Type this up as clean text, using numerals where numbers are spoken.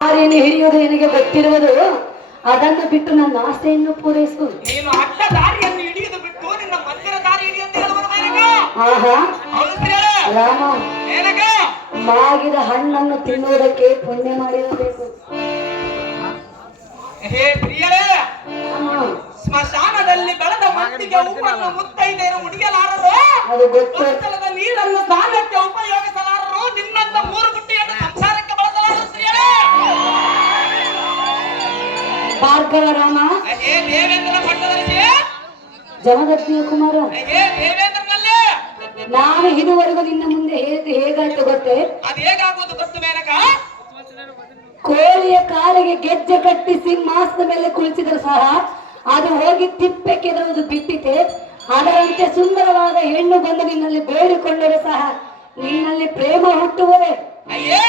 ದಾರಿಯನ್ನು ಹಿಡಿಯುವುದು ನಿನಗೆ ಗೊತ್ತಿರುವುದು. ಅದನ್ನು ಬಿಟ್ಟು ನನ್ನ ಆಸೆಯನ್ನು ಪೂರೈಸು. ನೀನು ಅಡ್ಡ ದಾರಿಯನ್ನು ಹಿಡಿಯುವುದು ಬಿಟ್ಟು ನಿನ್ನ ಮಧ್ಯದ ದಾರಿ ಹಿಡಿಯುವಂತ ಆಹಾ ರಾಮ, ಮಾಗಿದ ಹಣ್ಣನ್ನು ತಿನ್ನುವುದಕ್ಕೆ ಪುಣ್ಯ ಮಾಡಿರಬೇಕು. ಹೇ ಪ್ರಿಯರೇ, ಸ್ಮಶಾನದಲ್ಲಿ ಬೆಳೆದ ಮಟ್ಟಿಗೆ ಉಪ್ಪನ್ನು ಮುತ್ತೈದೆಯರು ಮುಡಿಯಲಾರರು, ಅದು ಗೊತ್ತಲದ ನೀರನ್ನು ಸ್ನಾನಕ್ಕೆ ಉಪಯೋಗಿಸಲಾರರು, ನಿನ್ನಂತ ಮೂರು ಬುಟ್ಟಿಯನ್ನು ಸಂಸಾರಕ್ಕೆ ಬಳಸಲಾರರು. ಪ್ರಿಯರೇ, ಭಾರ್ಗವ ರಾಮ, ಹೇ ದೇವೇಂದ್ರ ಪಟ್ಟದರ್ಶಿ, ಜಮದಗ್ನಿಯ ಕುಮಾರ, ಹೇ ದೇವೇಂದ್ರನಲ್ಲಿ ನಾನು ಇದುವರೆಗೂ ನಿನ್ನ ಮುಂದೆ ಹೇಳಿದ್ದು ಹೇಗಾಯ್ತು ಗೊತ್ತೇ? ಅದು ಹೇಗಾಗುವುದು ಗೊತ್ತು ಮೇನಕ? ಕೋಳಿಯ ಕಾಲಿಗೆ ಗೆಜ್ಜೆ ಕಟ್ಟಿ ಸಿಂಹಾಸನದ ಮೇಲೆ ಕುಳಿಸಿದ್ರು ಸಹ ಅದು ಹೋಗಿ ತಿಪ್ಪೆ ಕೆದರುವುದು ಬಿಟ್ಟಿತೆ. ಅದರಂತೆ ಸುಂದರವಾದ ಹೆಣ್ಣು ಬಂದು ನಿನ್ನಲ್ಲಿ ಬೇಡಿಕೊಂಡರೂ ಸಹ ನಿನ್ನಲ್ಲಿ ಪ್ರೇಮ ಹುಟ್ಟುವುದೇ? ಅಯ್ಯೇ